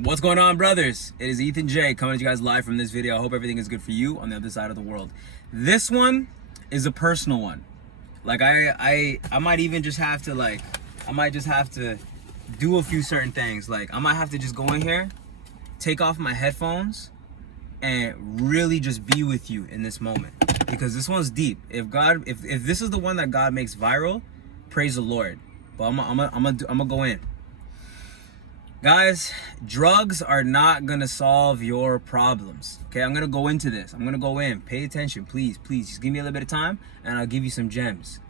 What's going on, brothers? It is Ethan J coming to you guys live from this video. I hope everything is good for you on the other side of the world. This one is a personal one. Like I might even just have to do a few certain things. Like I might have to just go in here, take off my headphones, and really just be with you in this moment, because this one's deep. If this is the one that God makes viral, praise the Lord. But I'm gonna go in. Guys, drugs are not gonna solve your problems. Okay, I'm gonna go into this. I'm gonna go in. Pay attention, please. Just give me a little bit of time and I'll give you some gems.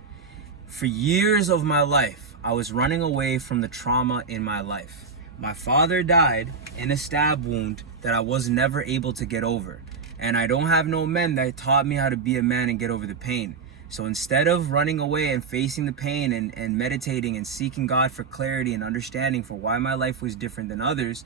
For years of my life, I was running away from the trauma in my life. My father died in a stab wound that I was never able to get over. And I don't have no men that taught me how to be a man and get over the pain. So instead of running away and facing the pain and meditating and seeking God for clarity and understanding for why my life was different than others,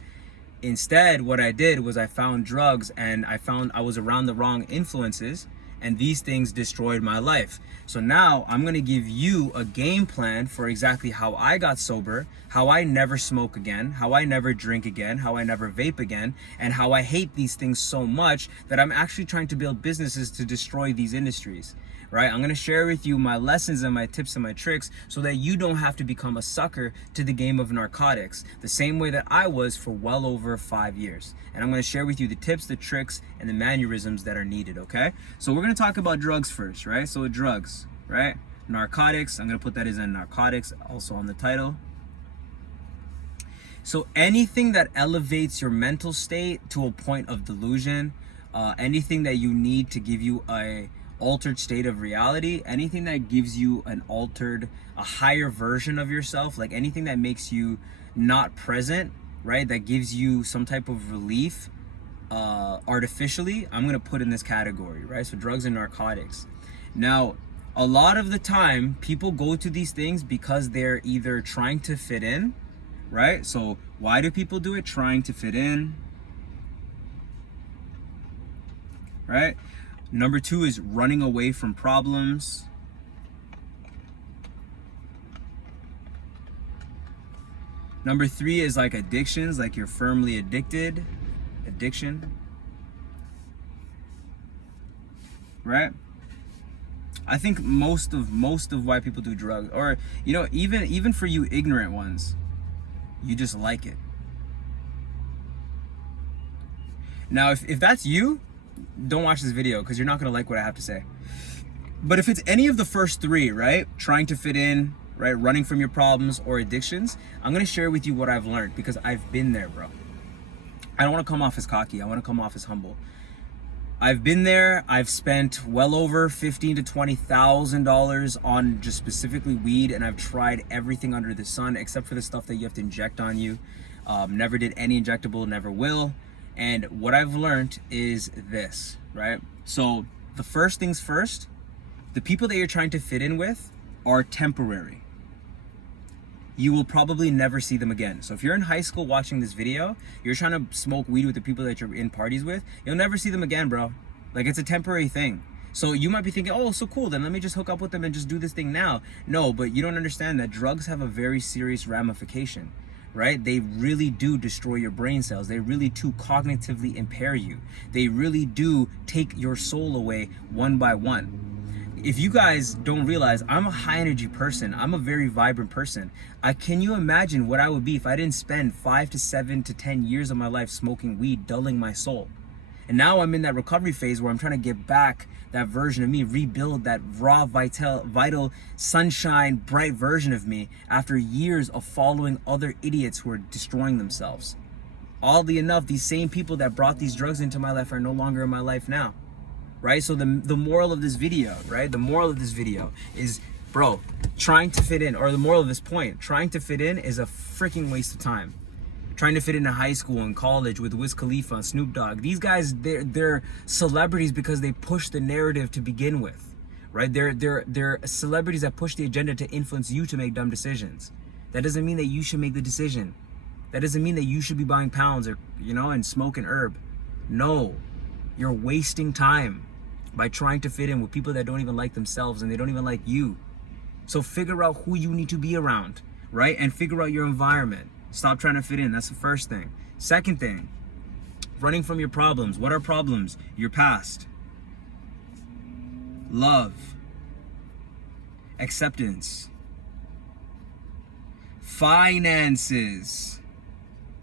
instead what I did was I found drugs, and I found I was around the wrong influences, and these things destroyed my life. So now I'm gonna give you a game plan for exactly how I got sober, how I never smoke again, how I never drink again, how I never vape again, and how I hate these things so much that I'm actually trying to build businesses to destroy these industries. Right? I'm gonna share with you my lessons and my tips and my tricks so that you don't have to become a sucker to the game of narcotics, the same way that I was for well over 5 years. And I'm gonna share with you the tips, the tricks, and the mannerisms that are needed, okay? So we're gonna talk about drugs first, right? So drugs, right? Narcotics, I'm gonna put that as in narcotics, also on the title. So anything that elevates your mental state to a point of delusion, anything that you need to give you a altered state of reality, anything that gives you a higher version of yourself, like anything that makes you not present, right, that gives you some type of relief artificially, I'm gonna put in this category, right? So drugs and narcotics. Now, a lot of the time people go to these things because they're either trying to fit in, right? So why do people do it? Trying to fit in, right? Number two is running away from problems. Number three is like addictions, like you're firmly addicted. Addiction. Right? I think most of why people do drugs, or you know, even for you ignorant ones, you just like it. Now if that's you, don't watch this video because you're not gonna like what I have to say. But if it's any of the first three, right, trying to fit in, right, running from your problems, or addictions, I'm gonna share with you what I've learned, because I've been there, bro. I don't want to come off as cocky. I want to come off as humble. I've been there. I've spent well over $15,000 to $20,000 on just specifically weed, and I've tried everything under the sun except for the stuff that you have to inject on you. Never did any injectable, never will. And what I've learned is this, right? So the first things first, the people that you're trying to fit in with are temporary. You will probably never see them again. So if you're in high school watching this video, you're trying to smoke weed with the people that you're in parties with, you'll never see them again, bro. Like, it's a temporary thing. So you might be thinking, oh, so cool, then let me just hook up with them and just do this thing now. No, but you don't understand that drugs have a very serious ramification. Right? They really do destroy your brain cells. They really do cognitively impair you. They really do take your soul away one by one. If you guys don't realize, I'm a high energy person. I'm a very vibrant person. Can you imagine what I would be if I didn't spend 5 to 7 to 10 years of my life smoking weed, dulling my soul? And now I'm in that recovery phase where I'm trying to get back that version of me, rebuild that raw, vital, sunshine, bright version of me after years of following other idiots who are destroying themselves. Oddly enough, these same people that brought these drugs into my life are no longer in my life now, right? So the moral of this video, right? The moral of this video is, bro, trying to fit in, or the moral of this point, trying to fit in is a freaking waste of time. Trying to fit into high school and college with Wiz Khalifa and Snoop Dogg. These guys, they're celebrities because they push the narrative to begin with, right? They're celebrities that push the agenda to influence you to make dumb decisions. That doesn't mean that you should make the decision. That doesn't mean that you should be buying pounds or, you know, and smoking herb. No, you're wasting time by trying to fit in with people that don't even like themselves and they don't even like you. So figure out who you need to be around, right? And figure out your environment. Stop trying to fit in. That's the first thing. Second thing, running from your problems. What are problems? Your past. Love. Acceptance. Finances,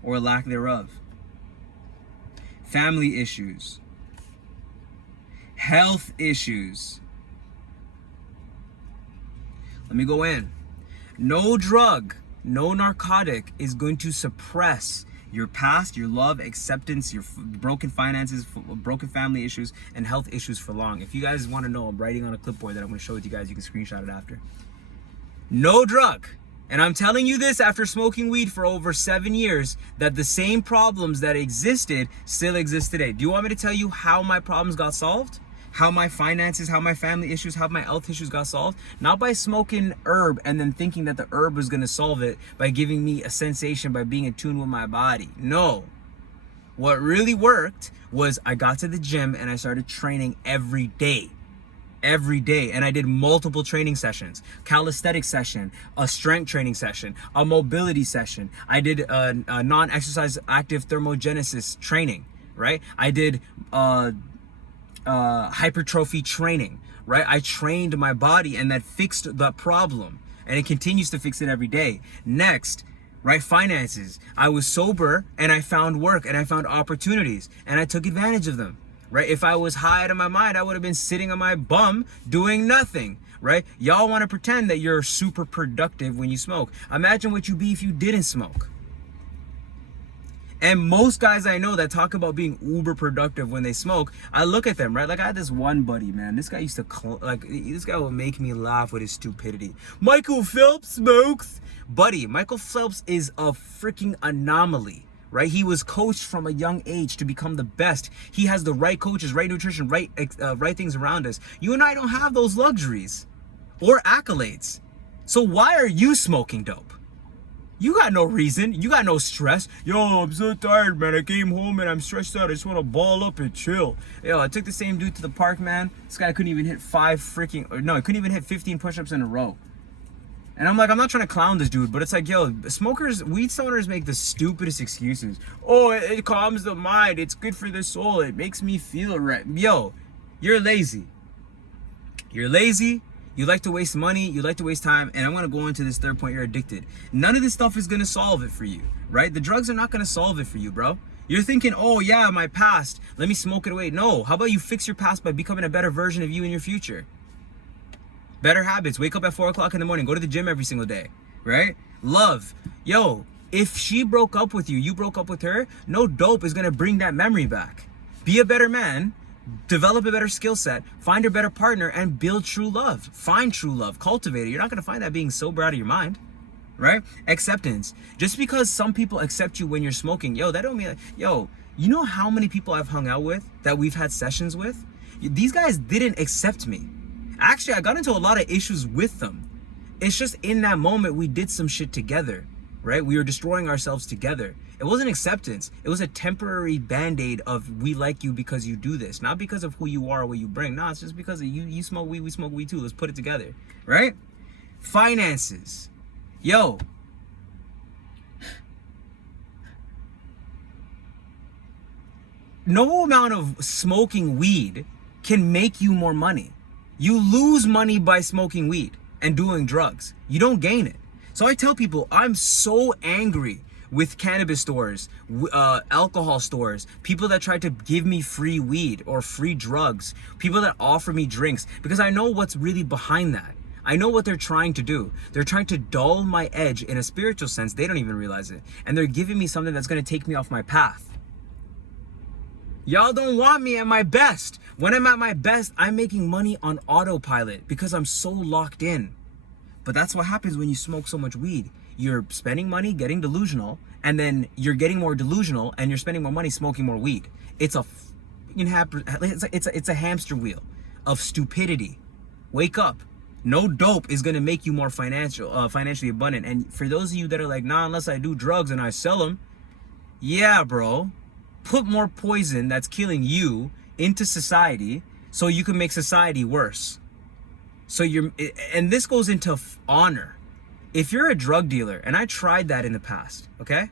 or lack thereof. Family issues. Health issues. Let me go in. No drug, no narcotic is going to suppress your past, your love, acceptance, your broken finances, broken family issues, and health issues for long. If you guys want to know, I'm writing on a clipboard that I'm going to show it to you guys. You can screenshot it after. No drug. And I'm telling you this after smoking weed for over 7 years, that the same problems that existed still exist today. Do you want me to tell you how my problems got solved? How my finances, how my family issues, how my health issues got solved? Not by smoking herb and then thinking that the herb was going to solve it by giving me a sensation, by being in tune with my body. No. What really worked was I got to the gym and I started training every day. And I did multiple training sessions, calisthenics session, a strength training session, a mobility session. I did a non-exercise active thermogenesis training, right? I did hypertrophy training, right? I trained my body and that fixed the problem, and it continues to fix it every day. Next, right? Finances. I was sober and I found work and I found opportunities and I took advantage of them. Right? If I was high out of my mind, I would have been sitting on my bum doing nothing, right? Y'all want to pretend that you're super productive when you smoke. Imagine what you'd be if you didn't smoke. And most guys I know that talk about being uber productive when they smoke, I look at them, right? Like I had this one buddy, man. This guy used to, this guy would make me laugh with his stupidity. Michael Phelps smokes. Buddy, Michael Phelps is a freaking anomaly. Right? He was coached from a young age to become the best. He has the right coaches, right nutrition, right things around us. You and I don't have those luxuries or accolades. So why are you smoking dope? You got no reason. You got no stress. Yo, I'm so tired, man. I came home and I'm stressed out. I just want to ball up and chill. Yo, I took the same dude to the park, man. This guy couldn't even hit he couldn't even hit 15 push-ups in a row. And I'm like, I'm not trying to clown this dude, but it's like, yo, weed stoners make the stupidest excuses. Oh, it calms the mind. It's good for the soul. It makes me feel right. Yo, you're lazy. You're lazy. You like to waste money. You like to waste time. And I'm going to go into this third point. You're addicted. None of this stuff is going to solve it for you, right? The drugs are not going to solve it for you, bro. You're thinking, oh, yeah, my past. Let me smoke it away. No. How about you fix your past by becoming a better version of you in your future? Better habits. Wake up at 4 o'clock in the morning. Go to the gym every single day, right? Love. Yo, if she broke up with you, you broke up with her, no dope is going to bring that memory back. Be a better man. Develop a better skill set. Find a better partner and build true love. Find true love. Cultivate it. You're not going to find that being sober out of your mind, right? Acceptance. Just because some people accept you when you're smoking, yo, that don't mean, yo, you know how many people I've hung out with that we've had sessions with? These guys didn't accept me. Actually, I got into a lot of issues with them. It's just in that moment we did some shit together, right? We were destroying ourselves together. It wasn't acceptance. It was a temporary band-aid of we like you because you do this. Not because of who you are or what you bring. No, it's just because of you smoke weed, we smoke weed too. Let's put it together, right? Finances. Yo. No amount of smoking weed can make you more money. You lose money by smoking weed and doing drugs. You don't gain it. So I tell people, I'm so angry with cannabis stores, alcohol stores, people that try to give me free weed or free drugs, people that offer me drinks, because I know what's really behind that. I know what they're trying to do. They're trying to dull my edge in a spiritual sense. They don't even realize it. And they're giving me something that's going to take me off my path. Y'all don't want me at my best. When I'm at my best, I'm making money on autopilot because I'm so locked in. But that's what happens when you smoke so much weed. You're spending money, getting delusional, and then you're getting more delusional and you're spending more money smoking more weed. It's a hamster wheel of stupidity. Wake up. No dope is gonna make you more financially abundant. And for those of you that are like, nah, unless I do drugs and I sell them, yeah, bro. Put more poison that's killing you into society so you can make society worse. So and this goes into honor. If you're a drug dealer, and I tried that in the past, okay?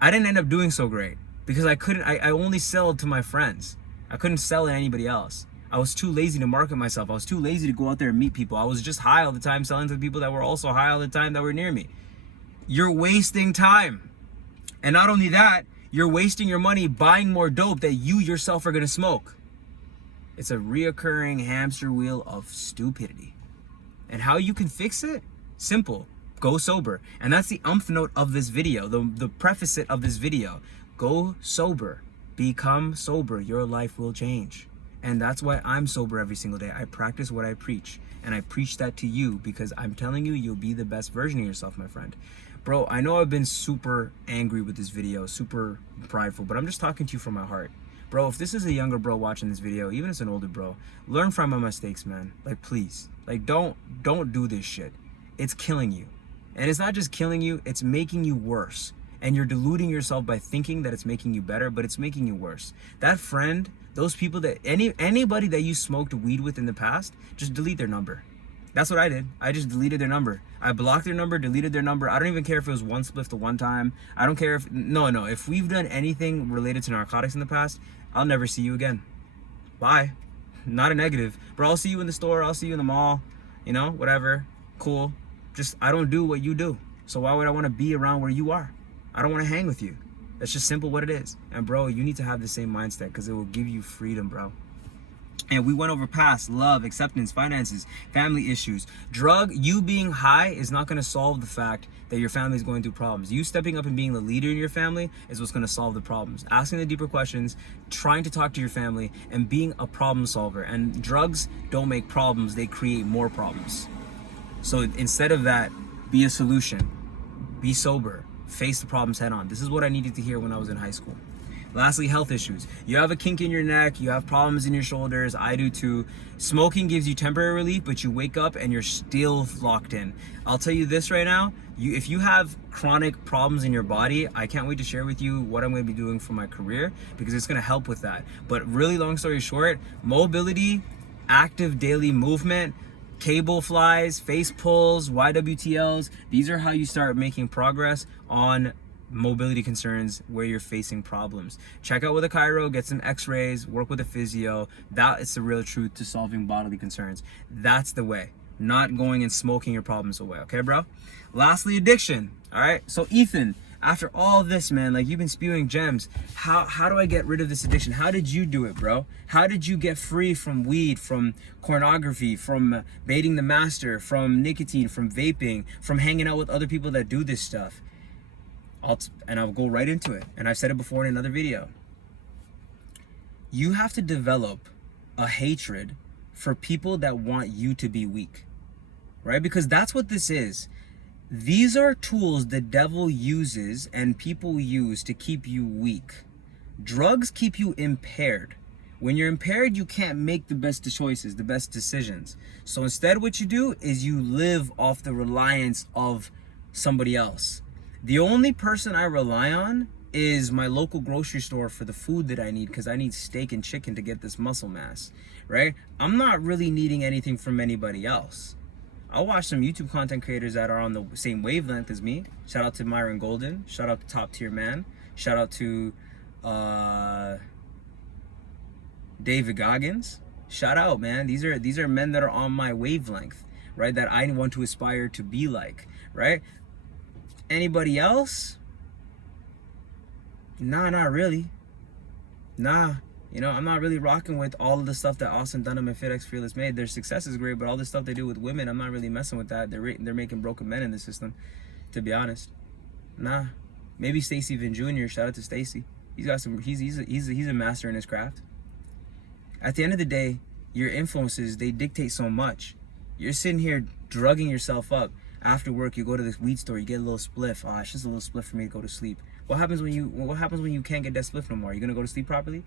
I didn't end up doing so great because I only sold to my friends. I couldn't sell to anybody else. I was too lazy to market myself. I was too lazy to go out there and meet people. I was just high all the time selling to people that were also high all the time that were near me. You're wasting time. And not only that, you're wasting your money buying more dope that you yourself are gonna smoke. It's a reoccurring hamster wheel of stupidity. And how you can fix it? Simple. Go sober. And that's the note of this video, the preface of this video. Go sober. Become sober. Your life will change. And that's why I'm sober every single day. I practice what I preach. And I preach that to you because I'm telling you, you'll be the best version of yourself, my friend. Bro, I know I've been super angry with this video, super prideful, but I'm just talking to you from my heart. Bro, if this is a younger bro watching this video, even if it's an older bro, learn from my mistakes, man. Like, please. Like, don't do this shit. It's killing you. And it's not just killing you, it's making you worse. And you're deluding yourself by thinking that it's making you better, but it's making you worse. That friend, those people that, anybody that you smoked weed with in the past, just delete their number. That's what I did. I just deleted their number. I blocked their number, deleted their number. I don't even care if it was one spliff to one time. I don't care if, no. If we've done anything related to narcotics in the past, I'll never see you again. Bye. Not a negative. Bro, I'll see you in the store. I'll see you in the mall. You know, whatever. Cool. Just, I don't do what you do. So why would I want to be around where you are? I don't want to hang with you. That's just simple what it is. And bro, you need to have the same mindset because it will give you freedom, bro. And we went over past, love, acceptance, finances, family issues. You being high is not going to solve the fact that your family is going through problems. You stepping up and being the leader in your family is what's going to solve the problems. Asking the deeper questions, trying to talk to your family, and being a problem solver. And drugs don't make problems, they create more problems. So instead of that, be a solution. Be sober. Face the problems head on. This is what I needed to hear when I was in high school. Lastly, health issues. You have a kink in your neck, you have problems in your shoulders, I do too. Smoking gives you temporary relief, but you wake up and you're still locked in. I'll tell you this right now, if you have chronic problems in your body, I can't wait to share with you what I'm going to be doing for my career because it's going to help with that. But really long story short, mobility, active daily movement, cable flies, face pulls, YWTLs, these are how you start making progress on mobility concerns where you're facing problems. Check out with a chiro, get some x-rays, work with a physio. That is the real truth to solving bodily concerns. That's the way, not going and smoking your problems away. Okay, bro? Lastly, addiction. All right. So Ethan, after all this, man, like you've been spewing gems. How do I get rid of this addiction? How did you do it, bro? How did you get free from weed, from pornography, from baiting the master, from nicotine, from vaping, from hanging out with other people that do this stuff? I'll go right into it. And I've said it before in another video. You have to develop a hatred for people that want you to be weak, right? Because that's what this is. These are tools the devil uses and people use to keep you weak. Drugs keep you impaired. When you're impaired, you can't make the best choices, the best decisions. So instead, what you do is you live off the reliance of somebody else. The only person I rely on is my local grocery store for the food that I need because I need steak and chicken to get this muscle mass, right? I'm not really needing anything from anybody else. I'll watch some YouTube content creators that are on the same wavelength as me. Shout out to Myron Golden. Shout out to Top Tier Man. Shout out to David Goggins. Shout out, man. These are men that are on my wavelength, right? That I want to aspire to be like, right? Anybody else? Nah, not really. Nah, you know, I'm not really rocking with all of the stuff that Austin Dunham and FitX Fearless made. Their success is great, but all the stuff they do with women, I'm not really messing with that. They're making broken men in the system, to be honest. Nah, maybe Stacy Vin Jr. Shout out to Stacy. He's got some. He's a master in his craft. At the end of the day, your influences, they dictate so much. You're sitting here drugging yourself up. After work, you go to this weed store, you get a little spliff. Ah, it's just a little spliff for me to go to sleep. What happens when you can't get that spliff no more? Are you gonna go to sleep properly?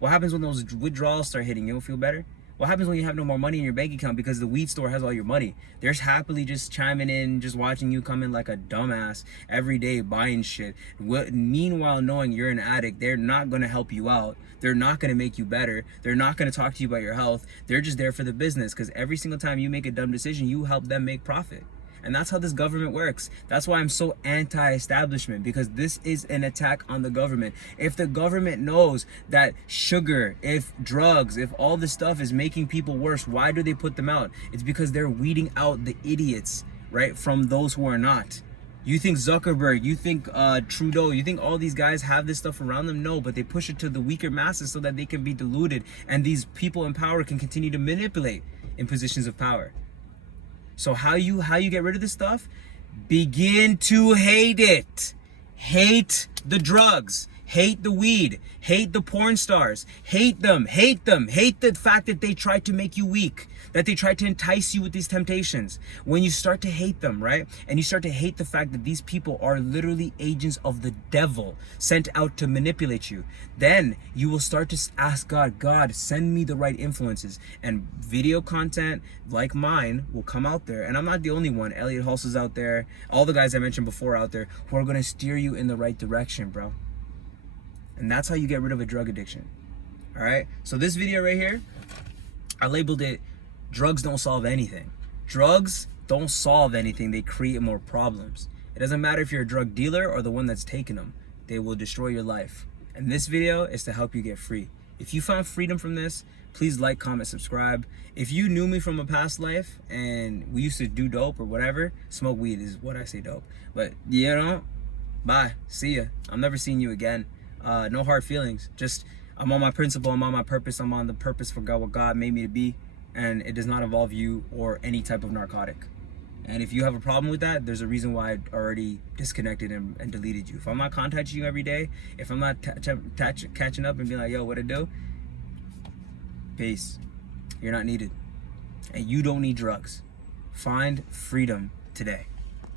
What happens when those withdrawals start hitting? You don't feel better? What happens when you have no more money in your bank account because the weed store has all your money? They're happily just chiming in, just watching you come in like a dumbass every day buying shit. Meanwhile, knowing you're an addict, they're not gonna help you out. They're not gonna make you better. They're not gonna talk to you about your health. They're just there for the business because every single time you make a dumb decision, you help them make profit. And that's how this government works. That's why I'm so anti-establishment, because this is an attack on the government. If the government knows that sugar, if drugs, if all this stuff is making people worse, why do they put them out? It's because they're weeding out the idiots, right, from those who are not. You think Zuckerberg, you think Trudeau, you think all these guys have this stuff around them? No, but they push it to the weaker masses so that they can be deluded, and these people in power can continue to manipulate in positions of power. So how you get rid of this stuff? Begin to hate it. Hate the drugs. Hate the weed. Hate the porn stars. Hate them. Hate them. Hate the fact that they try to make you weak, that they try to entice you with these temptations. When you start to hate them, right? And you start to hate the fact that these people are literally agents of the devil sent out to manipulate you, then you will start to ask God, God, send me the right influences. And video content like mine will come out there. And I'm not the only one. Elliot Hulse is out there. All the guys I mentioned before out there who are going to steer you in the right direction, bro. And that's how you get rid of a drug addiction. All right. So this video right here, I labeled it, drugs don't solve anything. Drugs don't solve anything. They create more problems. It doesn't matter if you're a drug dealer or the one that's taking them. They will destroy your life. And this video is to help you get free. If you found freedom from this, please like, comment, subscribe. If you knew me from a past life and we used to do dope or whatever, smoke weed is what I say dope. But you know, bye. See ya. I'm never seeing you again. No hard feelings. Just I'm on my principle, I'm on my purpose, I'm on the purpose for God, what God made me to be, and it does not involve you or any type of narcotic. And if you have a problem with that, there's a reason why I already disconnected and deleted you. If I'm not contacting you every day, if I'm not catching up and being like, yo, what it do? Peace. You're not needed. And you don't need drugs. Find freedom today.